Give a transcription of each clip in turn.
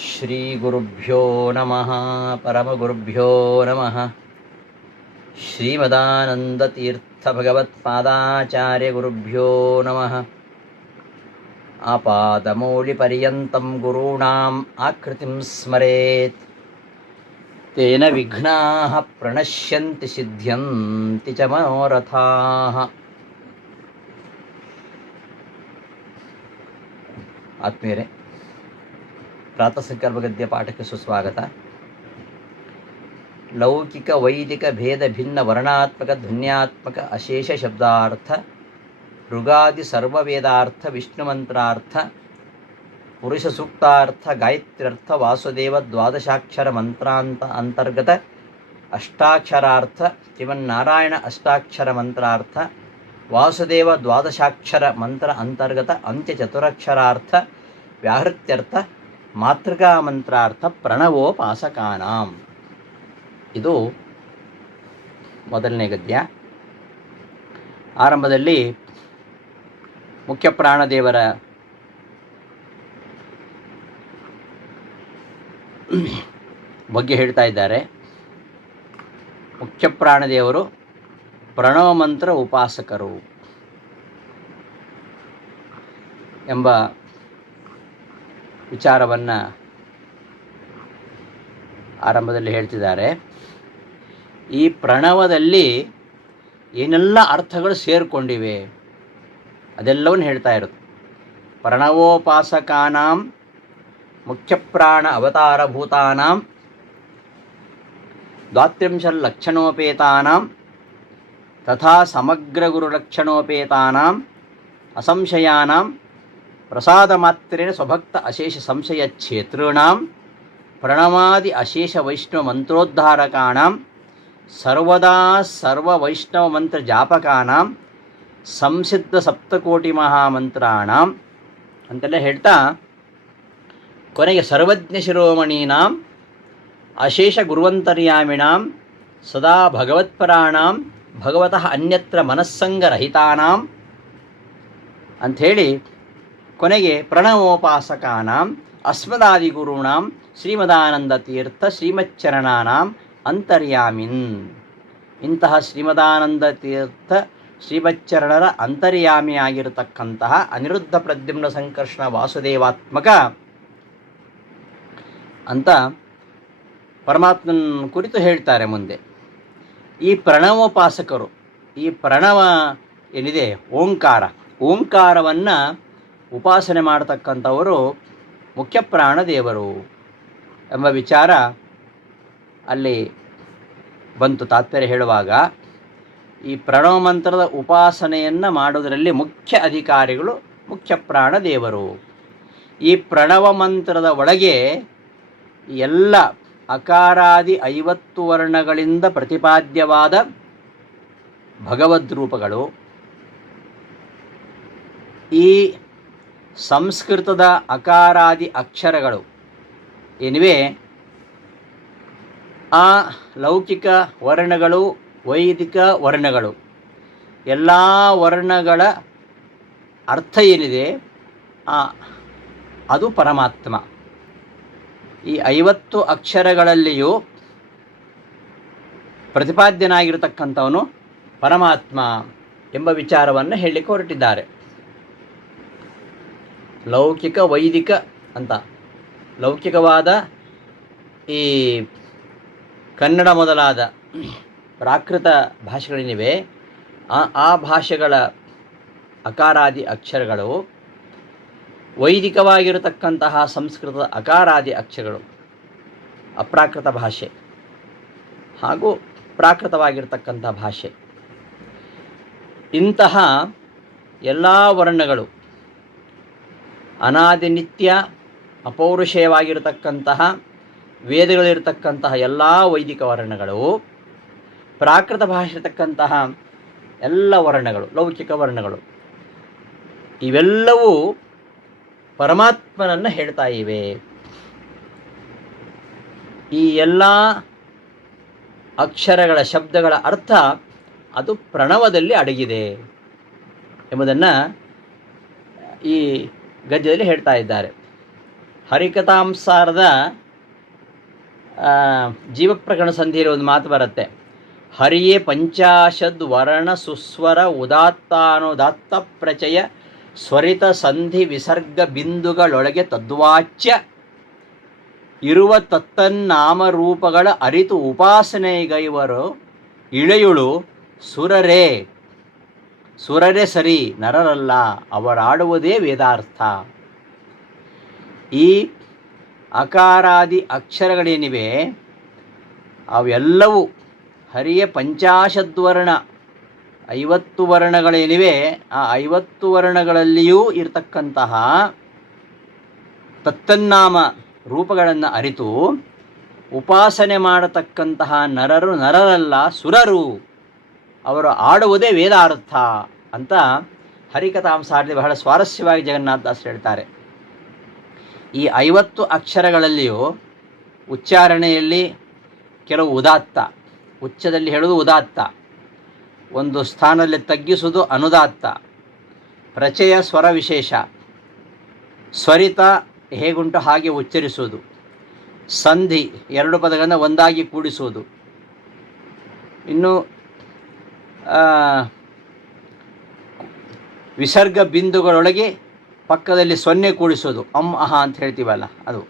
ಶ್ರೀಗುರುಭ್ಯೋ ನಮಃ ಪರಮಗುರುಭ್ಯೋ ನಮಃ ಶ್ರೀಮದಾನಂದತೀರ್ಥಭಗವತ್ಪಾದಾಚಾರ್ಯಗುರುಭ್ಯೋ ನಮಃ ಆಪಾದಮೌಳಿಪರ್ಯಂತಂ ಗುರುಣಾಂ ಆಕೃತಿಂ ಸ್ಮರೇತ್ ತೇನ ವಿಘ್ನಾಃ ಪ್ರಣಶ್ಯಂತಿ ಸಿದ್ಧ್ಯಂತಿ ಚ ಮನೋರಥಾಃ ಆತ್ಮೀಯರೇ ಪ್ರಾತಃ ಸಂಕಲ್ಪ ಗದ್ಯ ಪಾಠಕ್ಕೆ ಸುಸ್ವಾಗತ ಲೌಕಿಕ ವೈದಿಕ ಭೇದ ಭಿನ್ನ ವರ್ಣಾತ್ಮಕ ಧ್ವನ್ಯಾತ್ಮಕ ಅಶೇಷ ಶಬ್ದಾರ್ಥ ಋಗಾದಿ ಸರ್ವವೇದಾರ್ಥ ವಿಷ್ಣು ಮಂತ್ರಾರ್ಥ ಪುರುಷ ಸೂಕ್ತಾರ್ಥ ಗಾಯತ್ರ್ಯರ್ಥ ವಾಸುದೇವ ದ್ವಾದಶಾಕ್ಷರ ಮಂತ್ರಾಂತ ಅಂತರ್ಗತ ಅಷ್ಟಾಕ್ಷರಾರ್ಥ ಶ್ರೀಮನ್ನಾರಾಯಣ ಅಷ್ಟಾಕ್ಷರ ಮಂತ್ರಾರ್ಥ ವಾಸುದೇವ ದ್ವಾದಶಾಕ್ಷರ ಮಂತ್ರ ಅಂತರ್ಗತ ಅಂತ್ಯ ಚತುರಕ್ಷರಾರ್ಥ ವ್ಯಾಹೃತ್ಯರ್ಥ ಮಾತೃಕಾ ಮಂತ್ರಾರ್ಥ ಪ್ರಣವೋಪಾಸಕಾನಾಂ ಇದು ಮೊದಲನೇ ಗದ್ಯ. ಆರಂಭದಲ್ಲಿ ಮುಖ್ಯ ಪ್ರಾಣದೇವರ ಬಗ್ಗೆ ಹೇಳ್ತಾ ಇದ್ದಾರೆ. ಮುಖ್ಯ ಪ್ರಾಣದೇವರು ಪ್ರಣವ ಮಂತ್ರ ಉಪಾಸಕರು ಎಂಬ ವಿಚಾರವನ್ನು ಆರಂಭದಲ್ಲಿ ಹೇಳ್ತಿದ್ದಾರೆ. ಈ ಪ್ರಣವದಲ್ಲಿ ಏನೆಲ್ಲ ಅರ್ಥಗಳು ಸೇರಿಕೊಂಡಿವೆ, ಅದೆಲ್ಲವನ್ನು ಹೇಳ್ತಾ ಇರೋದು. ಪ್ರಣವೋಪಾಸಕಾನಾಂ, ಮುಖ್ಯಪ್ರಾಣ ಅವತಾರಭೂತಾನಾಂ ದ್ವಾತ್ರಿಂಶಲ್ಲಕ್ಷಣೋಪೇತಾನಾಂ ತಥಾ ಸಮಗ್ರ ಸಮಗ್ರಗುರುಲಕ್ಷಣೋಪೇತಾನಾಂ, ಅಸಂಶಯಾನಾಂ ಪ್ರಸಾದಮಾತ್ರೇಣ ಸ್ವಭಕ್ತ ಅಶೇಷ ಸಂಶಯ ಕ್ಷೇತॄಣಾಂ ಪ್ರಣವಾದಿ ಅಶೇಷ ವೈಷ್ಣವ ಮಂತ್ರೋದ್ಧಾರಕಾಣಾಂ ಸರ್ವದಾ ಸರ್ವ ವೈಷ್ಣವ ಮಂತ್ರ ಜಾಪಕಾನಾಂ ಸಂಸಿದ್ಧ ಸಪ್ತಕೋಟಿ ಮಹಾಮಂತ್ರಾಣಾಂ ಅಂತೆಲ್ಲ ಹೇಳ್ತಾ, ಕೊನೆಗೆ ಸರ್ವಜ್ಞ ಶಿರೋಮಣೀನಾಂ, ಅಶೇಷ ಗುರುವಂತರ್ಯಾಮಿಣಾಂ, ಸದಾ ಭಗವತ್ಪರಾಣಾಂ ಭಗವತಃ ಅನ್ಯತ್ರ ಮನಸ್ಸಂಗರಹಿತಾನಾಂ ಅಂಥೇಳಿ ಕೊನೆಗೆ ಪ್ರಣವೋಪಾಸಕಾನಾಂ ಅಸ್ಮದಾದಿಗುರುಣಾಂ ಶ್ರೀಮದಾನಂದ ತೀರ್ಥ ಶ್ರೀಮಚ್ಚರಣಾನಾಂ ಅಂತರ್ಯಾಮಿನ್. ಇಂತಹ ಶ್ರೀಮದಾನಂದ ತೀರ್ಥ ಶ್ರೀಮಚ್ಚರಣರ ಅಂತರ್ಯಾಮಿಯಾಗಿರತಕ್ಕಂತಹ ಅನಿರುದ್ಧ ಪ್ರದ್ಯುಮ್ನ ಸಂಕರ್ಷಣ ವಾಸುದೇವಾತ್ಮಕ ಅಂತ ಪರಮಾತ್ಮನ ಕುರಿತು ಹೇಳ್ತಾರೆ ಮುಂದೆ. ಈ ಪ್ರಣವೋಪಾಸಕರು, ಈ ಪ್ರಣವ ಏನಿದೆ, ಓಂಕಾರ, ಓಂಕಾರವನ್ನು ಉಪಾಸನೆ ಮಾಡತಕ್ಕಂಥವರು ಮುಖ್ಯ ಪ್ರಾಣದೇವರು ಎಂಬ ವಿಚಾರ ಅಲ್ಲಿ ಬಂತು ತಾತ್ಪರ್ಯ ಹೇಳುವಾಗ. ಈ ಪ್ರಣವ ಮಂತ್ರದ ಉಪಾಸನೆಯನ್ನು ಮಾಡೋದರಲ್ಲಿ ಮುಖ್ಯ ಅಧಿಕಾರಿಗಳು ಮುಖ್ಯ ಪ್ರಾಣದೇವರು. ಈ ಪ್ರಣವ ಮಂತ್ರದ ಒಳಗೆ ಎಲ್ಲ ಅಕಾರಾದಿ ಐವತ್ತು ವರ್ಣಗಳಿಂದ ಪ್ರತಿಪಾದ್ಯವಾದ ಭಗವದ್ರೂಪಗಳು. ಈ ಸಂಸ್ಕೃತದ ಅಕಾರಾದಿ ಅಕ್ಷರಗಳು. ಏನಿವೆ ಆ ಲೌಕಿಕ ವರ್ಣಗಳು, ವೈದಿಕ ವರ್ಣಗಳು. ಎಲ್ಲ ವರ್ಣಗಳ ಅರ್ಥ ಏನಿದೆ? ಆ, ಅದು ಪರಮಾತ್ಮ. ಈ ಐವತ್ತು ಅಕ್ಷರಗಳಲ್ಲಿಯೂ ಪ್ರತಿಪಾದ್ಯನಾಗಿರತಕ್ಕಂಥವನು ಪರಮಾತ್ಮ ಎಂಬ ವಿಚಾರವನ್ನು ಹೇಳಲಿಕ್ಕೆ ಲೌಕಿಕ ವೈದಿಕ ಅಂತ. ಲೌಕಿಕವಾದ ಈ ಕನ್ನಡ ಮೊದಲಾದ ಪ್ರಾಕೃತ ಭಾಷೆಗಳೇನಿವೆ, ಆ ಆ ಭಾಷೆಗಳ ಅಕಾರಾದಿ ಅಕ್ಷರಗಳು, ವೈದಿಕವಾಗಿರತಕ್ಕಂತಹ ಸಂಸ್ಕೃತದ ಅಕಾರಾದಿ ಅಕ್ಷರಗಳು, ಅಪ್ರಾಕೃತ ಭಾಷೆ ಹಾಗೂ ಪ್ರಾಕೃತವಾಗಿರ್ತಕ್ಕಂಥ ಭಾಷೆ. ಇಂತಹ ಎಲ್ಲ ವರ್ಣಗಳು ಅನಾದಿನಿತ್ಯ ಅಪೌರುಷೇಯವಾಗಿರತಕ್ಕಂತಹ ವೇದಗಳಿರತಕ್ಕಂತಹ ಎಲ್ಲ ವೈದಿಕ ವರ್ಣಗಳು, ಪ್ರಾಕೃತ ಭಾಷೆ ಇರತಕ್ಕಂತಹ ಎಲ್ಲ ವರ್ಣಗಳು, ಲೌಕಿಕ ವರ್ಣಗಳು, ಇವೆಲ್ಲವೂ ಪರಮಾತ್ಮನನ್ನು ಹೇಳ್ತಾ ಇವೆ. ಈ ಎಲ್ಲ ಅಕ್ಷರಗಳ ಶಬ್ದಗಳ ಅರ್ಥ ಅದು ಪ್ರಣವದಲ್ಲಿ ಅಡಗಿದೆ ಎಂಬುದನ್ನು ಈ ಗದ್ಯದಲ್ಲಿ ಹೇಳ್ತಾ ಇದ್ದಾರೆ. ಹರಿಕಥಾಂಸಾರದ ಪ್ರಕರಣ ಸಂಧಿ ಸಂಧಿಯಲ್ಲಿ ಒಂದು ಮಾತು ಬರುತ್ತೆ. ಹರಿಯೇ ಪಂಚಾಶದ್ ವರ್ಣ ಸುಸ್ವರ ಉದಾತ್ತಾನುದಾತ್ತ ಪ್ರಚಯ ಸ್ವರಿತ ಸಂಧಿ ವಿಸರ್ಗ ಬಿಂದುಗಳೊಳಗೆ ತದ್ವಾಚ್ಯ ಇರುವ ತತ್ತನ್ನಾಮರೂಪಗಳ ಅರಿತು ಉಪಾಸನೆಗೈವರು, ಇಳೆಯುಳು ಸುರರೇ. ಸುರರೇ ಸರಿ ನರರಲ್ಲ, ಅವರಾಡುವುದೇ ವೇದಾರ್ಥ. ಈ ಅಕಾರಾದಿ ಅಕ್ಷರಗಳೇನಿವೆ, ಅವೆಲ್ಲವೂ ಹರಿಯ ಪಂಚಾಶದ್ವರ್ಣ, ಐವತ್ತು ವರ್ಣಗಳೇನಿವೆ, ಆ ಐವತ್ತು ವರ್ಣಗಳಲ್ಲಿಯೂ ಇರತಕ್ಕಂತಹ ತತ್ತನ್ನಾಮ ರೂಪಗಳನ್ನು ಅರಿತು, ಉಪಾಸನೆ ಮಾಡತಕ್ಕಂತಹ ನರರು ನರರಲ್ಲ, ಸುರರು. ಅವರು ಆಡುವುದೇ ವೇದಾರ್ಥ ಅಂತ ಹರಿಕಥಾಂಸಾರದಲ್ಲಿ ಬಹಳ ಸ್ವಾರಸ್ಯವಾಗಿ ಜಗನ್ನಾಥದಾಸರು ಹೇಳ್ತಾರೆ. ಈ ಐವತ್ತು ಅಕ್ಷರಗಳಲ್ಲಿಯೂ ಉಚ್ಚಾರಣೆಯಲ್ಲಿ ಕೆಲವು ಉದಾತ್ತ, ಉಚ್ಚದಲ್ಲಿ ಹೇಳುವುದು ಉದಾತ್ತ, ಒಂದು ಸ್ಥಾನದಲ್ಲಿ ತಗ್ಗಿಸುವುದು ಅನುದಾತ್ತ ಪ್ರಚಯ ಸ್ವರ ವಿಶೇಷ, ಸ್ವರಿತ ಹೇಗುಂಟು ಹಾಗೆ ಉಚ್ಚರಿಸುವುದು, ಸಂಧಿ ಎರಡು ಪದಗಳನ್ನು ಒಂದಾಗಿ ಕೂಡಿಸುವುದು. ಇನ್ನು ವಿಸರ್ಗ ಬಿಂದುಗಳೊಳಗೆ ಪಕ್ಕದಲ್ಲಿ ಸೊನ್ನೆ ಕೂಡಿಸೋದು. ಅಂ, ಅಹ ಅಂತ ಹೇಳ್ತೀವಲ್ಲ, ಅದು.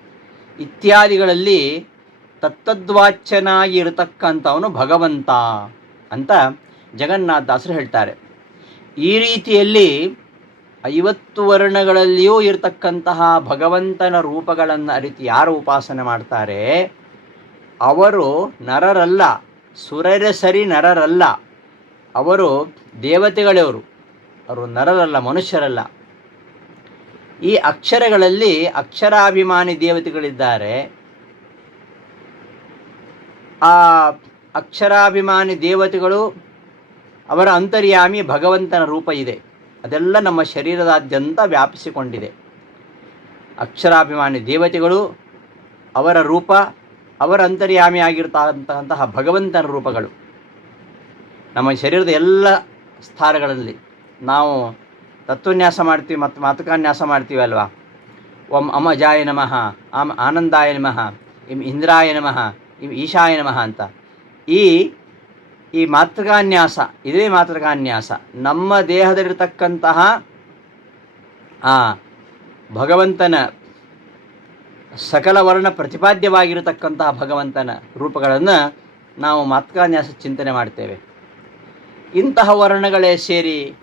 ಇತ್ಯಾದಿಗಳಲ್ಲಿ ತತ್ತದ್ವಾಚ್ಯನಾಗಿ ಇರತಕ್ಕಂಥವನು ಭಗವಂತ ಅಂತ ಜಗನ್ನಾಥದಾಸರು ಹೇಳ್ತಾರೆ. ಈ ರೀತಿಯಲ್ಲಿ ಐವತ್ತು ವರ್ಣಗಳಲ್ಲಿಯೂ ಇರತಕ್ಕಂತಹ ಭಗವಂತನ ರೂಪಗಳನ್ನು ಅರಿತು ಯಾರು ಉಪಾಸನೆ ಮಾಡ್ತಾರೆ? ಅವರು ನರರಲ್ಲ ಸುರರ ಸರಿ ನರರಲ್ಲ. ಅವರು ದೇವತೆಗಳವರು. ಅವರು ನರರಲ್ಲ, ಮನುಷ್ಯರಲ್ಲ. ಈ ಅಕ್ಷರಗಳಲ್ಲಿ ಅಕ್ಷರಾಭಿಮಾನಿ ದೇವತೆಗಳಿದ್ದಾರೆ. ಆ ಅಕ್ಷರಾಭಿಮಾನಿ ದೇವತೆಗಳು ಅವರ ಅಂತರ್ಯಾಮಿ ಭಗವಂತನ ರೂಪ ಇದೆ. ಅದೆಲ್ಲ ನಮ್ಮ ಶರೀರದಾದ್ಯಂತ ವ್ಯಾಪಿಸಿಕೊಂಡಿದೆ. ಅಕ್ಷರಾಭಿಮಾನಿ ದೇವತೆಗಳು ಅವರ ರೂಪ, ಅವರ ಅಂತರ್ಯಾಮಿ ಆಗಿರ್ತಕ್ಕಂತಹ ಭಗವಂತನ ರೂಪಗಳು. ನಮ್ಮ ಶರೀರದ ಎಲ್ಲ ಸ್ಥಾನಗಳಲ್ಲಿ ನಾವು ತತ್ವನ್ಯಾಸ ಮಾಡ್ತೀವಿ ಮತ್ತು ಮಾತುಕಾನ್ಯಾಸ ಮಾಡ್ತೀವಿ ಅಲ್ವಾ? ಓಂ ಅಮಜಾಯ ನಮಃ, ಆಮ್ ಆನಂದಾಯ ನಮಃ, ಇಂ ಇಂದ್ರಾಯ ನಮಃ, ಇಂ ಈಶಾಯ ನಮಃ ಅಂತ. ಈ ಈ ಮಾತೃಕಾನ್ಯಾಸ, ಇದೇ ಮಾತೃಕಾನ್ಯಾಸ, ನಮ್ಮ ದೇಹದಲ್ಲಿರ್ತಕ್ಕಂತಹ ಆ ಭಗವಂತನ ಸಕಲ ವರ್ಣ ಪ್ರತಿಪಾದ್ಯವಾಗಿರತಕ್ಕಂತಹ ಭಗವಂತನ ರೂಪಗಳನ್ನು ನಾವು ಮಾತೃಕಾನ್ಯಾಸ ಚಿಂತನೆ ಮಾಡ್ತೇವೆ. ಇಂತಹ ವರ್ಣಗಳೇ ಸೇರಿ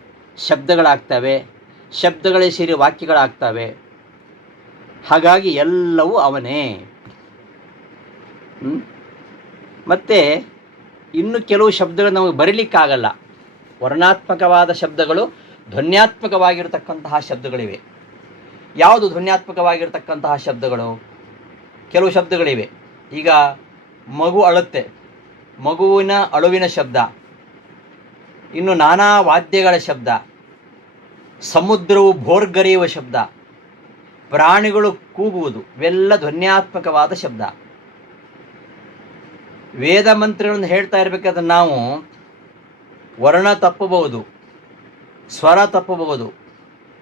ಶಬ್ದಗಳಾಗ್ತವೆ, ಶಬ್ದಗಳೇ ಸೇರಿ ವಾಕ್ಯಗಳಾಗ್ತವೆ. ಹಾಗಾಗಿ ಎಲ್ಲವೂ ಅವನೇ. ಮತ್ತು ಇನ್ನು ಕೆಲವು ಶಬ್ದಗಳು ನಮಗೆ ಬರೀಲಿಕ್ಕಾಗಲ್ಲ. ವರ್ಣಾತ್ಮಕವಾದ ಶಬ್ದಗಳು ಧ್ವನ್ಯಾತ್ಮಕವಾಗಿರತಕ್ಕಂತಹ ಶಬ್ದಗಳಿವೆ. ಯಾವುದು ಧ್ವನ್ಯಾತ್ಮಕವಾಗಿರತಕ್ಕಂತಹ ಶಬ್ದಗಳು? ಕೆಲವು ಶಬ್ದಗಳಿವೆ. ಈಗ ಮಗು ಅಳುತ್ತೆ. ಮಗುವಿನ ಅಳುವಿನ ಶಬ್ದ. ಇನ್ನು ನಾನಾ ವಾದ್ಯಗಳ ಶಬ್ದ, ಸಮುದ್ರವು ಭೋರ್ಗರೆಯುವ ಶಬ್ದ, ಪ್ರಾಣಿಗಳು ಕೂಗುವುದು, ಇವೆಲ್ಲ ಧ್ವನ್ಯಾತ್ಮಕವಾದ ಶಬ್ದ. ವೇದ ಮಂತ್ರಗಳನ್ನು ಹೇಳ್ತಾ ಇರಬೇಕಾದ್ರೆ ನಾವು ವರ್ಣ ತಪ್ಪಬಹುದು, ಸ್ವರ ತಪ್ಪಬಹುದು,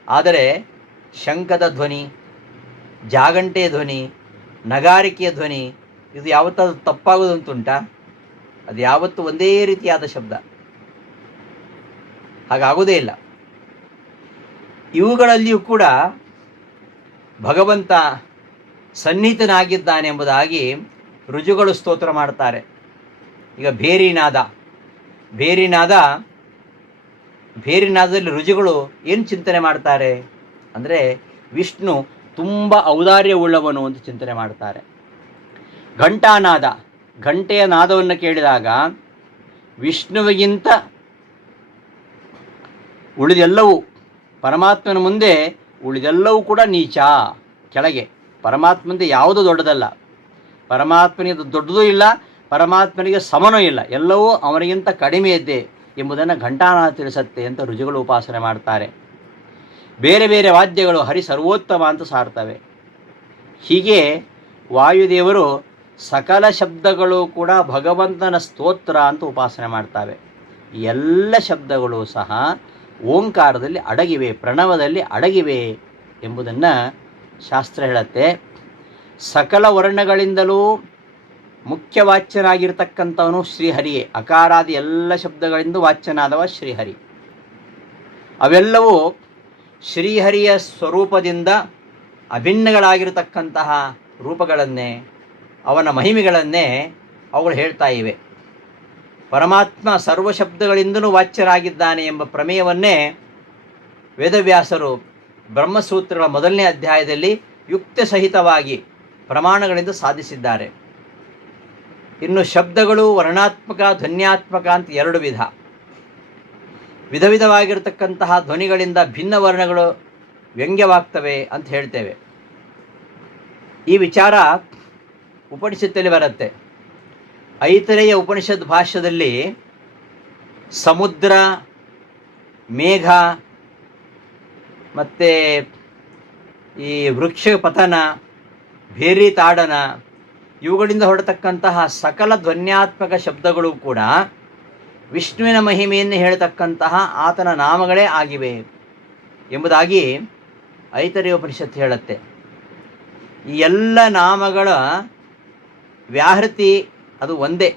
ಆದರೆ ಶಂಖದ ಧ್ವನಿ, ಜಾಗಂಟೆಯ ಧ್ವನಿ, ನಗಾರಿಕೆಯ ಧ್ವನಿ, ಇದು ಯಾವತ್ತಾದ್ರೂ ತಪ್ಪಾಗೋದಂತುಂಟಾ? ಅದು ಯಾವತ್ತೂ ಒಂದೇ ರೀತಿಯಾದ ಶಬ್ದ. ಹಾಗಾಗೋದೇ ಇಲ್ಲ. ಇವುಗಳಲ್ಲಿಯೂ ಕೂಡ ಭಗವಂತ ಸನ್ನಿಹಿತನಾಗಿದ್ದಾನೆ ಎಂಬುದಾಗಿ ರುಜುಗಳು ಸ್ತೋತ್ರ ಮಾಡ್ತಾರೆ. ಈಗ ಬೇರಿನಾದ ಬೇರಿನಾದ ಭೇರಿನಾದದಲ್ಲಿ ರುಜುಗಳು ಏನು ಚಿಂತನೆ ಮಾಡ್ತಾರೆ? ಅಂದರೆ ವಿಷ್ಣು ತುಂಬ ಔದಾರ್ಯವುಳ್ಳವನು ಅಂತ ಚಿಂತನೆ ಮಾಡ್ತಾರೆ. ಘಂಟಾನಾದ, ಘಂಟೆಯ ನಾದವನ್ನು ಕೇಳಿದಾಗ ವಿಷ್ಣುವಿಗಿಂತ ಉಳಿದೆಲ್ಲವೂ ಪರಮಾತ್ಮನ ಮುಂದೆ ಉಳಿದೆಲ್ಲವೂ ಕೂಡ ನೀಚ. ಕೆಳಗೆ. ಪರಮಾತ್ಮಂದೆ ಯಾವುದೂ ದೊಡ್ಡದಲ್ಲ. ಪರಮಾತ್ಮನಿಗೆ ದೊಡ್ಡದೂ ಇಲ್ಲ, ಪರಮಾತ್ಮನಿಗೆ ಸಮನೂ ಇಲ್ಲ. ಎಲ್ಲವೂ ಅವನಿಗಿಂತ ಕಡಿಮೆ ಇದ್ದೆ ಎಂಬುದನ್ನು ಘಂಟಾನಾಥ ತಿಳಿಸತ್ತೆ ಅಂತ ರುಜುಗಳು ಉಪಾಸನೆ ಮಾಡ್ತಾರೆ. ಬೇರೆ ಬೇರೆ ವಾದ್ಯಗಳು ಹರಿ ಸರ್ವೋತ್ತಮ ಅಂತ ಸಾರ್ತವೆ. ಹೀಗೆ ವಾಯುದೇವರು ಸಕಲ ಶಬ್ದಗಳು ಕೂಡ ಭಗವಂತನ ಸ್ತೋತ್ರ ಅಂತ ಉಪಾಸನೆ ಮಾಡ್ತವೆ ಎಲ್ಲ ಶಬ್ದಗಳು ಸಹ ಓಂಕಾರದಲ್ಲಿ ಅಡಗಿವೆ, ಪ್ರಣವದಲ್ಲಿ ಅಡಗಿವೆ ಎಂಬುದನ್ನು ಶಾಸ್ತ್ರ ಹೇಳುತ್ತೆ. ಸಕಲ ವರ್ಣಗಳಿಂದಲೂ ಮುಖ್ಯ ವಾಚ್ಯನಾಗಿರ್ತಕ್ಕಂಥವನು ಶ್ರೀಹರಿಯೇ ಅಕಾರಾದಿ ಎಲ್ಲ ಶಬ್ದಗಳಿಂದ ವಾಚ್ಯನಾದವ ಶ್ರೀಹರಿ. ಅವೆಲ್ಲವೂ ಶ್ರೀಹರಿಯ ಸ್ವರೂಪದಿಂದ ಅಭಿನ್ನಗಳಾಗಿರತಕ್ಕಂತಹ ರೂಪಗಳನ್ನೇ, ಅವನ ಮಹಿಮೆಗಳನ್ನೇ ಅವುಗಳು ಹೇಳ್ತಾ ಇವೆ. ಪರಮಾತ್ಮ ಸರ್ವ ಶಬ್ದಗಳಿಂದಲೂ ವಾಚ್ಯರಾಗಿದ್ದಾನೆ ಎಂಬ ಪ್ರಮೇಯವನ್ನೇ ವೇದವ್ಯಾಸರು ಬ್ರಹ್ಮಸೂತ್ರಗಳ ಮೊದಲನೇ ಅಧ್ಯಾಯದಲ್ಲಿ ಯುಕ್ತ ಸಹಿತವಾಗಿ ಪ್ರಮಾಣಗಳಿಂದ ಸಾಧಿಸಿದ್ದಾರೆ. ಇನ್ನು ಶಬ್ದಗಳು ವರ್ಣಾತ್ಮಕ, ಧ್ವನ್ಯಾತ್ಮಕ ಅಂತ ಎರಡು ವಿಧ. ವಿಧ ವಿಧವಾಗಿರತಕ್ಕಂತಹ ಧ್ವನಿಗಳಿಂದ ಭಿನ್ನ ವರ್ಣಗಳು ವ್ಯಂಗ್ಯವಾಗ್ತವೆ ಅಂತ ಹೇಳ್ತೇವೆ. ಈ ವಿಚಾರ ಉಪನಿಷತ್ತಲ್ಲಿ ಬರುತ್ತೆ. ಐತರೆಯ ಉಪನಿಷತ್ ಭಾಷ್ಯದಲ್ಲಿ ಸಮುದ್ರ, ಮೇಘ, ಮತ್ತು ಈ ವೃಕ್ಷ ಪತನ, ಭೇರಿ ತಾಡನ, ಇವುಗಳಿಂದ ಹೊರಡತಕ್ಕಂತಹ ಸಕಲ ಧ್ವನ್ಯಾತ್ಮಕ ಶಬ್ದಗಳು ಕೂಡ ವಿಷ್ಣುವಿನ ಮಹಿಮೆಯನ್ನು ಹೇಳತಕ್ಕಂತಹ ಆತನ ನಾಮಗಳೇ ಆಗಿವೆ ಎಂಬುದಾಗಿ ಐತರೆಯ ಉಪನಿಷತ್ತು ಹೇಳುತ್ತೆ. ಈ ಎಲ್ಲ ನಾಮಗಳ ವ್ಯಾಹೃತಿ ಅದು ಒಂದೇ.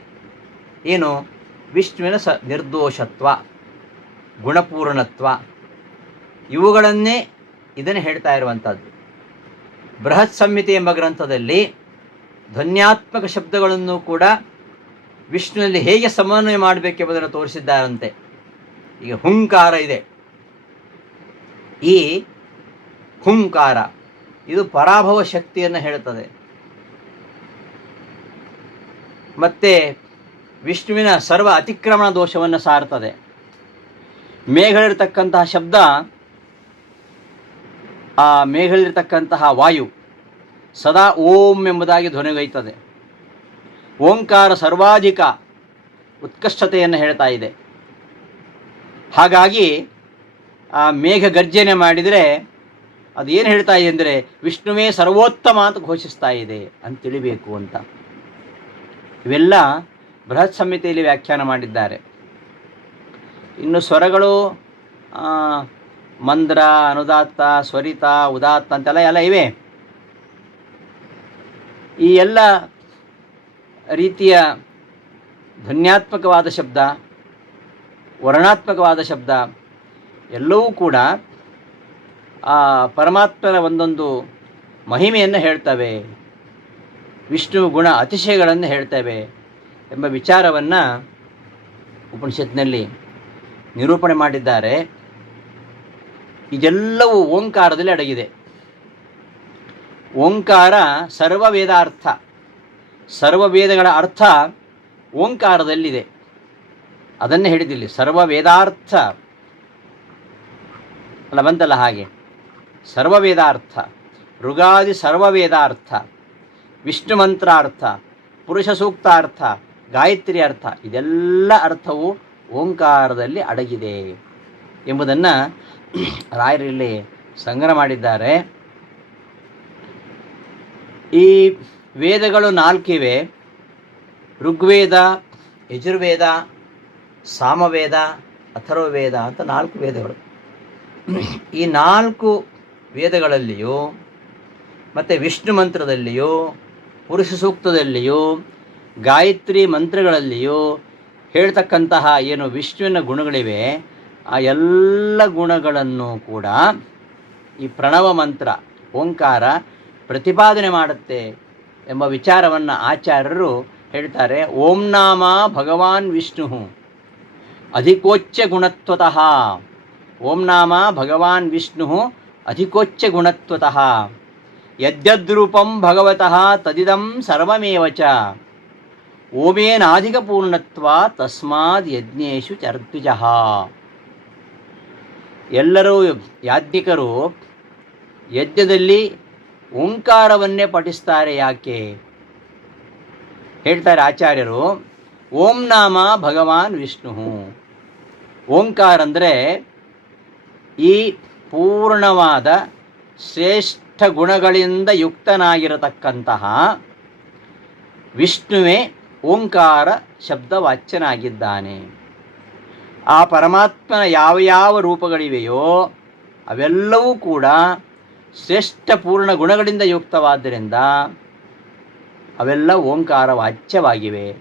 ಏನು? ವಿಷ್ಣುವಿನ ಸ ನಿರ್ದೋಷತ್ವ, ಗುಣಪೂರ್ಣತ್ವ. ಇವುಗಳನ್ನೇ ಇದನ್ನು ಹೇಳ್ತಾ ಇರುವಂಥದ್ದು. ಬೃಹತ್ ಸಂಹಿತೆ ಎಂಬ ಗ್ರಂಥದಲ್ಲಿ ಧ್ವನ್ಯಾತ್ಮಕ ಶಬ್ದಗಳನ್ನು ಕೂಡ ವಿಷ್ಣುವಿನಲ್ಲಿ ಹೇಗೆ ಸಮನ್ವಯ ಮಾಡಬೇಕೆಂಬುದನ್ನು ತೋರಿಸಿದ್ದಾರಂತೆ. ಈಗ ಹುಂಕಾರ ಇದೆ. ಈ ಹುಂಕಾರ, ಇದು ಪರಾಭವ ಶಕ್ತಿಯನ್ನು ಹೇಳುತ್ತದೆ. ಮತ್ತೆ ವಿಷ್ಣುವಿನ ಸರ್ವ ಅತಿಕ್ರಮಣ ದೋಷವನ್ನು ಸಾರ್ತದೆ. ಮೇಘಗಳಿರ್ತಕ್ಕಂತಹ ಶಬ್ದ, ಆ ಮೇಘಗಳಿರ್ತಕ್ಕಂತಹ ವಾಯು ಸದಾ ಓಂ ಎಂಬುದಾಗಿ ಧ್ವನಿಗೈತದೆ. ಓಂಕಾರ ಸರ್ವಾಧಿಕ ಉತ್ಕೃಷ್ಟತೆಯನ್ನು ಹೇಳ್ತಾ ಇದೆ. ಹಾಗಾಗಿ ಆ ಮೇಘ ಗರ್ಜನೆ ಮಾಡಿದರೆ ಅದು ಏನು ಹೇಳ್ತಾ ಇದೆ ಅಂದರೆ ವಿಷ್ಣುವೇ ಸರ್ವೋತ್ತಮ ಅಂತ ಘೋಷಿಸ್ತಾ ಇದೆ ಅಂತ ತಿಳಿಬೇಕು ಅಂತ. ಇವೆಲ್ಲ ಬೃಹತ್ ಸಂಹಿತೆಯಲ್ಲಿ ವ್ಯಾಖ್ಯಾನ ಮಾಡಿದ್ದಾರೆ. ಇನ್ನು ಸ್ವರಗಳು ಮಂದ್ರ, ಅನುದಾತ್ತ, ಸ್ವರಿತ, ಉದಾತ್ತ ಅಂತೆಲ್ಲ ಎಲ್ಲ ಇವೆ. ಈ ಎಲ್ಲ ರೀತಿಯ ಧ್ವನ್ಯಾತ್ಮಕವಾದ ಶಬ್ದ, ವರ್ಣಾತ್ಮಕವಾದ ಶಬ್ದ ಎಲ್ಲವೂ ಕೂಡ, ಆ, ಪರಮಾತ್ಮನ ಒಂದೊಂದು ಮಹಿಮೆಯನ್ನು ಹೇಳ್ತವೆ. ವಿಷ್ಣು ಗುಣ ಅತಿಶಯಗಳನ್ನು ಹೇಳ್ತೇವೆ ಎಂಬ ವಿಚಾರವನ್ನು ಉಪನಿಷತ್ನಲ್ಲಿ ನಿರೂಪಣೆ ಮಾಡಿದ್ದಾರೆ. ಇದೆಲ್ಲವೂ ಓಂಕಾರದಲ್ಲಿ ಅಡಗಿದೆ. ಓಂಕಾರ ಸರ್ವ ವೇದಾರ್ಥ ಸರ್ವ ವೇದಗಳ ಅರ್ಥ ಓಂಕಾರದಲ್ಲಿದೆ. ಅದನ್ನೇ ಹೇಳಿದಿಲ್ಲಿ ಸರ್ವ ವೇದಾರ್ಥ ಅಲ್ಲ, ಬಂತಲ್ಲ ಹಾಗೆ. ಸರ್ವ ವೇದಾರ್ಥ ಋಗಾದಿ ಸರ್ವ ವೇದಾರ್ಥ ವಿಷ್ಣು ಮಂತ್ರಾರ್ಥ ಪುರುಷ ಸೂಕ್ತ ಅರ್ಥ, ಗಾಯತ್ರಿ ಅರ್ಥ, ಇದೆಲ್ಲ ಅರ್ಥವು ಓಂಕಾರದಲ್ಲಿ ಅಡಗಿದೆ ಎಂಬುದನ್ನು ರಾಯರಲ್ಲಿ ಸಂಗ್ರಹ ಮಾಡಿದ್ದಾರೆ. ಈ ವೇದಗಳು ನಾಲ್ಕಿವೆ. ಋಗ್ವೇದ, ಯಜುರ್ವೇದ, ಸಾಮವೇದ, ಅಥರ್ವವೇದ ಅಂತ ನಾಲ್ಕು ವೇದಗಳು. ಈ ನಾಲ್ಕು ವೇದಗಳಲ್ಲಿಯೂ ಮತ್ತು ವಿಷ್ಣು ಮಂತ್ರದಲ್ಲಿಯೂ ಪುರುಷ ಸೂಕ್ತದಲ್ಲಿಯೂ, ಗಾಯತ್ರಿ ಮಂತ್ರಗಳಲ್ಲಿಯೂ ಹೇಳ್ತಕ್ಕಂತಹ ಏನು ವಿಷ್ಣುವಿನ ಗುಣಗಳಿವೆ, ಆ ಎಲ್ಲ ಗುಣಗಳನ್ನು ಕೂಡ ಈ ಪ್ರಣವ ಮಂತ್ರ, ಓಂಕಾರ ಪ್ರತಿಪಾದನೆ ಮಾಡುತ್ತೆ ಎಂಬ ವಿಚಾರವನ್ನು ಆಚಾರ್ಯರು ಹೇಳ್ತಾರೆ. ಓಂ ನಾಮ ಭಗವಾನ್ ವಿಷ್ಣು. ಅಧಿಕೋಚ್ಚ ಗುಣತ್ವತಃ. ಓಂ ನಾಮ ಭಗವಾನ್ ವಿಷ್ಣು. ಅಧಿಕೋಚ್ಚ ಗುಣತ್ವತಃ. ಯದ್ಯದ್ರೂಪಂ ಭಗವತಃ ತದಿದಂ ಸರ್ವಮೇವ ಚ. ಓಮೇನಾಧಿಕ ಪೂರ್ಣತ್ವ ತಸ್ಮಾದ್ ಯಜ್ಞೇಶು ಚರ್ದ್ವಿಜಃ ಎಲ್ಲರೂ ಯಾಜ್ಞಿಕರು ಯಜ್ಞದಲ್ಲಿ ಓಂಕಾರವನ್ನೇ ಪಠಿಸ್ತಾರೆ ಯಾಕೆ? ಹೇಳ್ತಾರೆ ಆಚಾರ್ಯರು, ಓಂ ನಾಮ ಭಗವಾನ್ ವಿಷ್ಣು. ಓಂಕಾರ ಅಂದರೆ ಈ ಪೂರ್ಣವಾದ ಶ್ರೇಷ್ಠ ಗುಣಗಳಿಂದ ಯುಕ್ತನಾಗಿರತಕ್ಕಂತಹ ವಿಷ್ಣುವೇ ಓಂಕಾರ ಶಬ್ದವಾಚ್ಯನಾಗಿದ್ದಾನೆ. ಆ ಪರಮಾತ್ಮನ ಯಾವ ಯಾವ ರೂಪಗಳಿವೆಯೋ ಅವೆಲ್ಲವೂ ಕೂಡ ಶ್ರೇಷ್ಠ ಪೂರ್ಣ ಗುಣಗಳಿಂದ ಯುಕ್ತವಾದ್ದರಿಂದ ಅವೆಲ್ಲ ಓಂಕಾರ ವಾಚ್ಯವಾಗಿವೆ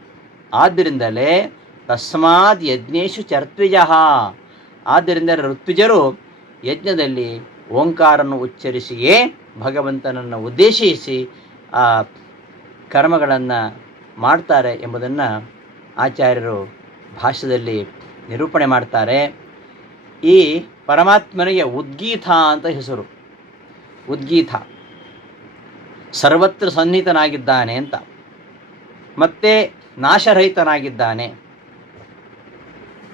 ಆದ್ದರಿಂದಲೇ ತಸ್ಮಾದ್ ಯಜ್ಞೇಶು ಚರ್ತ್ವಿಜ. ಆದ್ದರಿಂದ ಋತ್ವಿಜರು ಯಜ್ಞದಲ್ಲಿ ಓಂಕಾರನ್ನು ಉಚ್ಚರಿಸಿಯೇ ಭಗವಂತನನ್ನು ಉದ್ದೇಶಿಸಿ ಆ ಕರ್ಮಗಳನ್ನು ಮಾಡ್ತಾರೆ ಎಂಬುದನ್ನು ಆಚಾರ್ಯರು ಭಾಷ್ಯದಲ್ಲಿ ನಿರೂಪಣೆ ಮಾಡ್ತಾರೆ. ಈ ಪರಮಾತ್ಮನಿಗೆ ಉದ್ಗೀತ ಅಂತ ಹೆಸರು. ಉದ್ಗೀತ. ಸರ್ವತ್ರ ಸನ್ನಿಹಿತನಾಗಿದ್ದಾನೆ ಅಂತ. ಮತ್ತೆ ನಾಶರಹಿತನಾಗಿದ್ದಾನೆ.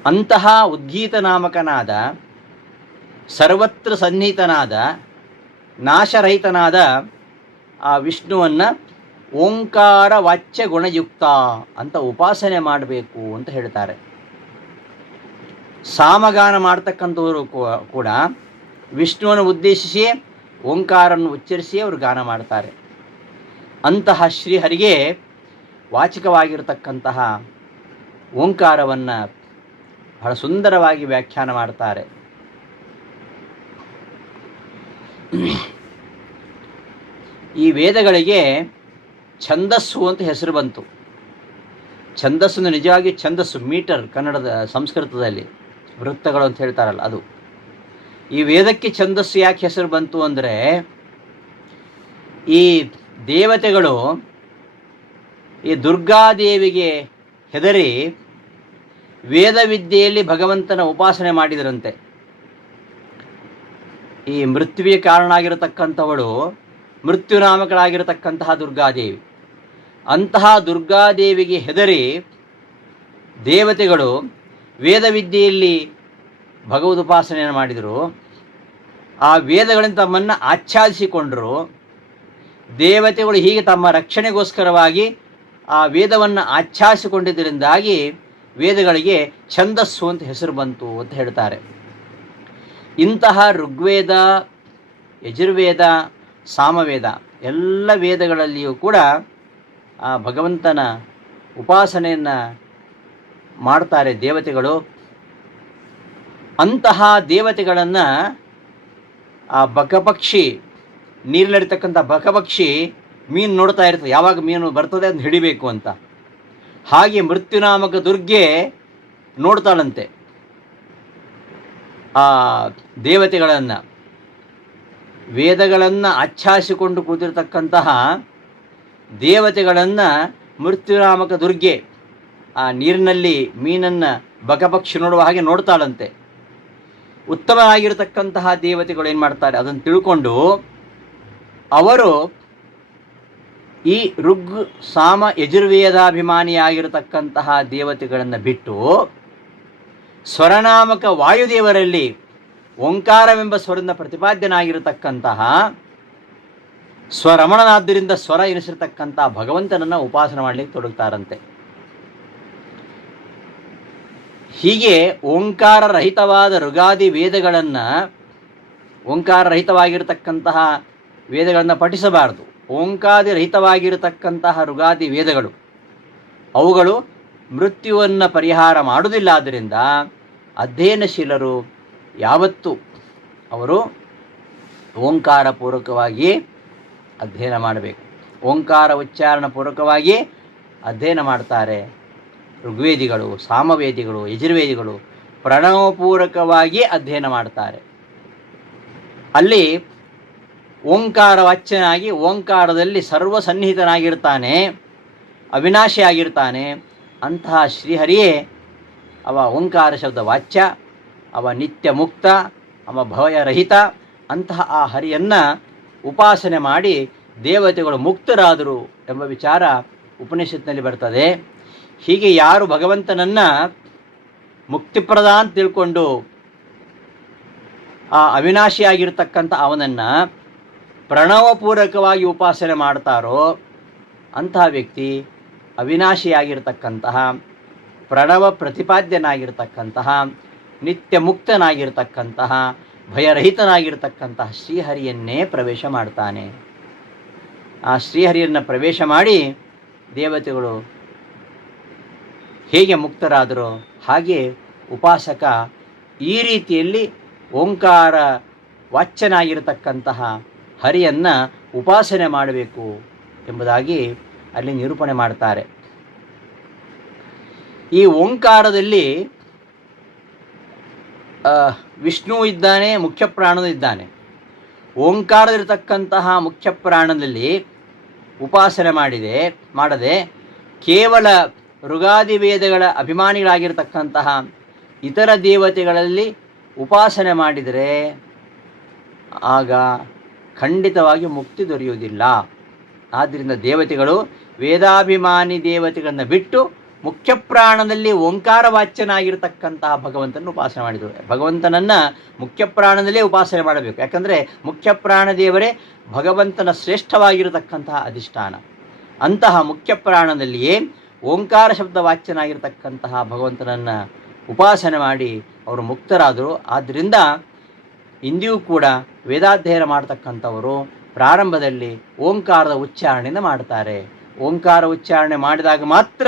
ಅಂತಹ ಉದ್ಗೀತ ನಾಮಕನಾದ, ಸರ್ವತ್ರ ಸನ್ನಿಹಿತನಾದ ನಾಶರಹಿತನಾದ ಆ ವಿಷ್ಣುವನ್ನು ಓಂಕಾರ ವಾಚ್ಯ ಗುಣಯುಕ್ತ ಅಂತ ಉಪಾಸನೆ ಮಾಡಬೇಕು ಅಂತ ಹೇಳ್ತಾರೆ. ಸಾಮಗಾನ ಮಾಡ್ತಕ್ಕಂಥವರು ಕೂಡ ವಿಷ್ಣುವನ್ನು ಉದ್ದೇಶಿಸಿ, ಓಂಕಾರನ್ನು ಉಚ್ಚರಿಸಿ ಅವರು ಗಾನ ಮಾಡ್ತಾರೆ. ಅಂತಹ ಶ್ರೀಹರಿಗೆ ವಾಚಿಕವಾಗಿರತಕ್ಕಂತಹ ಓಂಕಾರವನ್ನು ಬಹಳ ಸುಂದರವಾಗಿ ವ್ಯಾಖ್ಯಾನ ಮಾಡ್ತಾರೆ. ಈ ವೇದಗಳಿಗೆ ಛಂದಸ್ಸು ಅಂತ ಹೆಸರು ಬಂತು. ಛಂದಸ್ಸು ನಿಜವಾಗಿ ಛಂದಸ್ಸು, ಮೀಟರ್, ಕನ್ನಡದ ಸಂಸ್ಕೃತದಲ್ಲಿ, ವೃತ್ತಗಳು ಅಂತ ಹೇಳ್ತಾರಲ್ಲ ಅದು. ಈ ವೇದಕ್ಕೆ ಛಂದಸ್ಸು ಯಾಕೆ ಹೆಸರು ಬಂತು ಅಂದರೆ, ಈ ದೇವತೆಗಳು ಈ ದುರ್ಗಾದೇವಿಗೆ ಹೆದರಿ ವೇದ ವಿದ್ಯೆಯಲ್ಲಿ ಭಗವಂತನ ಉಪಾಸನೆ ಮಾಡಿದರಂತೆ. ಈ ಮೃತ್ಯುವಿಗೆ ಕಾರಣ ಆಗಿರತಕ್ಕಂಥವಳು ಮೃತ್ಯುನಾಮಕಳಾಗಿರತಕ್ಕಂತಹ ದುರ್ಗಾದೇವಿ. ಅಂತಹ ದುರ್ಗಾದೇವಿಗೆ ಹೆದರಿ ದೇವತೆಗಳು ವೇದವಿದ್ಯೆಯಲ್ಲಿ ಭಗವದುಪಾಸನೆಯನ್ನು ಮಾಡಿದರು. ಆ ವೇದಗಳಿಂದ ತಮ್ಮನ್ನು ಆಚ್ಛಾದಿಸಿಕೊಂಡರು. ದೇವತೆಗಳು ಹೀಗೆ ತಮ್ಮ ರಕ್ಷಣೆಗೋಸ್ಕರವಾಗಿ ಆ ವೇದವನ್ನು ಆಚ್ಛಾದಿಸಿಕೊಂಡಿದ್ದರಿಂದಾಗಿ ವೇದಗಳಿಗೆ ಛಂದಸ್ಸು ಅಂತ ಹೆಸರು ಬಂತು ಅಂತ ಹೇಳ್ತಾರೆ. ಇಂತಹ ಋಗ್ವೇದ, ಯಜುರ್ವೇದ, ಸಾಮವೇದ ಎಲ್ಲ ವೇದಗಳಲ್ಲಿಯೂ ಕೂಡ ಆ ಭಗವಂತನ ಉಪಾಸನೆಯನ್ನು ಮಾಡ್ತಾರೆ ದೇವತೆಗಳು. ಅಂತಹ ದೇವತೆಗಳನ್ನು ಆ ಬಕಪಕ್ಷಿ ನೀರಿನಡಿತಕ್ಕಂಥ ಬಕಪಕ್ಷಿ ಮೀನು ನೋಡ್ತಾ ಇರ್ತದೆ. ಯಾವಾಗ ಮೀನು ಬರ್ತದೆ ಅಂತ ಹಿಡಿಬೇಕು ಅಂತ. ಹಾಗೆ ಮೃತ್ಯುನಾಮಕ ದುರ್ಗೆ ನೋಡ್ತಾಳಂತೆ. ಆ ದೇವತೆಗಳನ್ನು, ವೇದಗಳನ್ನು ಆಚ್ಛಾಸಿಕೊಂಡು ಕೂತಿರ್ತಕ್ಕಂತಹ ದೇವತೆಗಳನ್ನು ಮೃತ್ಯುರಾಮಕ ದುರ್ಗೆ ಆ ನೀರಿನಲ್ಲಿ ಮೀನನ್ನು ಬಕಪಕ್ಷಿ ನೋಡುವ ಹಾಗೆ ನೋಡ್ತಾಳಂತೆ. ಉತ್ತಮವಾಗಿರತಕ್ಕಂತಹ ದೇವತೆಗಳು ಏನು ಮಾಡ್ತಾರೆ? ಅದನ್ನು ತಿಳ್ಕೊಂಡು ಅವರು ಈ ಋಗ್, ಸಾಮ, ಯಜುರ್ವೇದಾಭಿಮಾನಿಯಾಗಿರತಕ್ಕಂತಹ ದೇವತೆಗಳನ್ನು ಬಿಟ್ಟು ಸ್ವರನಾಮಕ ವಾಯುದೇವರಲ್ಲಿ ಓಂಕಾರವೆಂಬ ಸ್ವರದಿಂದ ಪ್ರತಿಪಾದ್ಯನಾಗಿರತಕ್ಕಂತಹ ಸ್ವರಮಣನಾದ್ದರಿಂದ ಸ್ವರ ಎನಿಸಿರತಕ್ಕಂತಹ ಭಗವಂತನನ್ನು ಉಪಾಸನೆ ಮಾಡಲಿಕ್ಕೆ ತೊಡಗುತ್ತಾರಂತೆ ಹೀಗೆ ಓಂಕಾರ ರಹಿತವಾದ ಋಗಾದಿ ವೇದಗಳನ್ನು ಓಂಕಾರ ರಹಿತವಾಗಿರತಕ್ಕಂತಹ ವೇದಗಳನ್ನು ಪಠಿಸಬಾರದು. ಓಂಕಾದಿ ರಹಿತವಾಗಿರತಕ್ಕಂತಹ ಋಗಾದಿ ವೇದಗಳು, ಅವುಗಳು ಮೃತ್ಯುವನ್ನು ಪರಿಹಾರ ಮಾಡುವುದಿಲ್ಲ ಆದ್ದರಿಂದ ಅಧ್ಯಯನಶೀಲರು ಯಾವತ್ತೂ ಅವರು ಓಂಕಾರ ಪೂರ್ವಕವಾಗಿ ಅಧ್ಯಯನ ಮಾಡಬೇಕು. ಓಂಕಾರ ಉಚ್ಚಾರಣ ಪೂರ್ವಕವಾಗಿ ಅಧ್ಯಯನ ಮಾಡ್ತಾರೆ. ಋಗ್ವೇದಿಗಳು, ಸಾಮವೇದಿಗಳು, ಯಜುರ್ವೇದಿಗಳು ಪ್ರಣವಪೂರ್ವಕವಾಗಿ ಅಧ್ಯಯನ ಮಾಡ್ತಾರೆ. ಅಲ್ಲಿ ಓಂಕಾರ ವಾಚ್ಯನಾಗಿ ಓಂಕಾರದಲ್ಲಿ ಸರ್ವ ಸನ್ನಿಹಿತನಾಗಿರ್ತಾನೆ ಅವಿನಾಶಿಯಾಗಿರ್ತಾನೆ ಅಂತಹ ಶ್ರೀಹರಿಯೇ, ಅವ ಓಂಕಾರ ಶಬ್ದ ವಾಚ್ಯ, ಅವ ನಿತ್ಯ ಮುಕ್ತ, ಅವ ಭಯರಹಿತ ಅಂತಹ ಆ ಹರಿಯನ್ನು ಉಪಾಸನೆ ಮಾಡಿ ದೇವತೆಗಳು ಮುಕ್ತರಾದರು ಎಂಬ ವಿಚಾರ ಉಪನಿಷತ್ನಲ್ಲಿ ಬರ್ತದೆ. ಹೀಗೆ ಯಾರು ಭಗವಂತನನ್ನು ಮುಕ್ತಿಪ್ರದ ಅಂತ ತಿಳ್ಕೊಂಡು ಆ ಅವಿನಾಶಿಯಾಗಿರ್ತಕ್ಕಂಥ ಅವನನ್ನು ಪ್ರಣವಪೂರ್ವಕವಾಗಿ ಉಪಾಸನೆ ಮಾಡ್ತಾರೋ ಅಂತಹ ವ್ಯಕ್ತಿ ಅವಿನಾಶಿಯಾಗಿರ್ತಕ್ಕಂತಹ, ಪ್ರಣವ ಪ್ರತಿಪಾದ್ಯನಾಗಿರ್ತಕ್ಕಂತಹ, ನಿತ್ಯ ಮುಕ್ತನಾಗಿರ್ತಕ್ಕಂತಹ, ಭಯರಹಿತನಾಗಿರ್ತಕ್ಕಂತಹ ಶ್ರೀಹರಿಯನ್ನೇ ಪ್ರವೇಶ ಮಾಡ್ತಾನೆ. ಆ ಶ್ರೀಹರಿಯನ್ನು ಪ್ರವೇಶ ಮಾಡಿ ದೇವತೆಗಳು ಹೇಗೆ ಮುಕ್ತರಾದರೋ ಹಾಗೆ ಉಪಾಸಕ ಈ ರೀತಿಯಲ್ಲಿ ಓಂಕಾರ ವಾಚ್ಯನಾಗಿರತಕ್ಕಂತಹ ಹರಿಯನ್ನು ಉಪಾಸನೆ ಮಾಡಬೇಕು ಎಂಬುದಾಗಿ ಅಲ್ಲಿ ನಿರೂಪಣೆ ಮಾಡ್ತಾರೆ. ಈ ಓಂಕಾರದಲ್ಲಿ ವಿಷ್ಣು ಇದ್ದಾನೆ, ಮುಖ್ಯ ಪ್ರಾಣನಿದ್ದಾನೆ ಓಂಕಾರದಲ್ಲಿರ್ತಕ್ಕಂತಹ ಮುಖ್ಯ ಪ್ರಾಣದಲ್ಲಿ ಉಪಾಸನೆ ಮಾಡಿದೆ, ಮಾಡದೆ, ಕೇವಲ ಋಗಾದಿ ವೇದಗಳ ಅಭಿಮಾನಿಗಳಾಗಿರ್ತಕ್ಕಂತಹ ಇತರ ದೇವತೆಗಳಲ್ಲಿ ಉಪಾಸನೆ ಮಾಡಿದರೆ, ಆಗ ಖಂಡಿತವಾಗಿ ಮುಕ್ತಿ ದೊರೆಯುವುದಿಲ್ಲ. ಆದ್ದರಿಂದ ದೇವತೆಗಳು ವೇದಾಭಿಮಾನಿ ದೇವತೆಗಳನ್ನು ಬಿಟ್ಟು ಮುಖ್ಯ ಪ್ರಾಣದಲ್ಲಿ ಓಂಕಾರ ವಾಚ್ಯನಾಗಿರ್ತಕ್ಕಂತಹ ಭಗವಂತನ ಉಪಾಸನೆ ಮಾಡಿದರು. ಭಗವಂತನನ್ನು ಮುಖ್ಯ ಪ್ರಾಣದಲ್ಲೇ ಉಪಾಸನೆ ಮಾಡಬೇಕು. ಯಾಕಂದರೆ ಮುಖ್ಯ ಪ್ರಾಣ ದೇವರೇ ಭಗವಂತನ ಶ್ರೇಷ್ಠವಾಗಿರತಕ್ಕಂತಹ ಅಧಿಷ್ಠಾನ. ಅಂತಹ ಮುಖ್ಯ ಪ್ರಾಣದಲ್ಲಿಯೇ ಓಂಕಾರ ಶಬ್ದ ವಾಚ್ಯನಾಗಿರ್ತಕ್ಕಂತಹ ಭಗವಂತನನ್ನು ಉಪಾಸನೆ ಮಾಡಿ ಅವರು ಮುಕ್ತರಾದರು. ಆದ್ದರಿಂದ ಇಂದಿಯೂ ಕೂಡ ವೇದಾಧ್ಯಯನ ಮಾಡ್ತಕ್ಕಂಥವರು ಪ್ರಾರಂಭದಲ್ಲಿ ಓಂಕಾರದ ಉಚ್ಚಾರಣೆಯನ್ನು ಮಾಡ್ತಾರೆ. ಓಂಕಾರ ಉಚ್ಚಾರಣೆ ಮಾಡಿದಾಗ ಮಾತ್ರ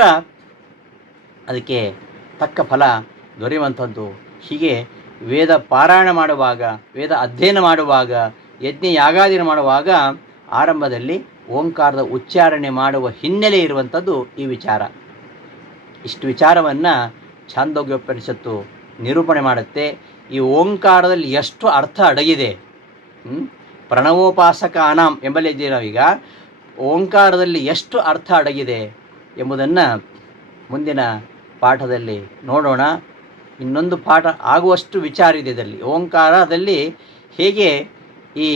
ಅದಕ್ಕೆ ತಕ್ಕ ಫಲ ದೊರೆಯುವಂಥದ್ದು. ಹೀಗೆ ವೇದ ಪಾರಾಯಣ ಮಾಡುವಾಗ, ವೇದ ಅಧ್ಯಯನ ಮಾಡುವಾಗ ಯಜ್ಞ ಯಾಗಾದಿನ ಮಾಡುವಾಗ ಆರಂಭದಲ್ಲಿ ಓಂಕಾರದ ಉಚ್ಚಾರಣೆ ಮಾಡುವ ಹಿನ್ನೆಲೆ ಇರುವಂಥದ್ದು ಈ ವಿಚಾರ. ಇಷ್ಟು ವಿಚಾರವನ್ನು ಛಾಂದೋಗ್ಯೋಪನಿಷತ್ತು ನಿರೂಪಣೆ ಮಾಡುತ್ತೆ. ಈ ಓಂಕಾರದಲ್ಲಿ ಎಷ್ಟು ಅರ್ಥ ಅಡಗಿದೆ? ಪ್ರಣವೋಪಾಸಕ ಅನಾಮ್ ಎಂಬಲ್ಲಿ ಇದ್ದೀವಿ ನಾವೀಗ. ಓಂಕಾರದಲ್ಲಿ ಎಷ್ಟು ಅರ್ಥ ಅಡಗಿದೆ ಎಂಬುದನ್ನು ಮುಂದಿನ ಪಾಠದಲ್ಲಿ ನೋಡೋಣ. ಇನ್ನೊಂದು ಪಾಠ ಆಗುವಷ್ಟು ವಿಚಾರ ಇದೆ ಇದರಲ್ಲಿ. ಓಂಕಾರದಲ್ಲಿ ಹೇಗೆ ಈ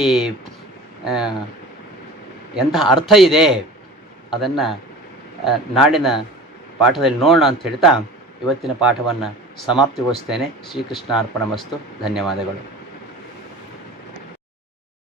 ಎಂಥ ಅರ್ಥ ಇದೆ ಅದನ್ನು ನಾಡಿನ ಪಾಠದಲ್ಲಿ ನೋಡೋಣ ಅಂತ ಹೇಳ್ತಾ ಇವತ್ತಿನ ಪಾಠವನ್ನು ಸಮಾಪ್ತಿಗೊಳಿಸ್ತೇನೆ. ಶ್ರೀಕೃಷ್ಣ ಅರ್ಪಣ ಮಸ್ತು. ಧನ್ಯವಾದಗಳು.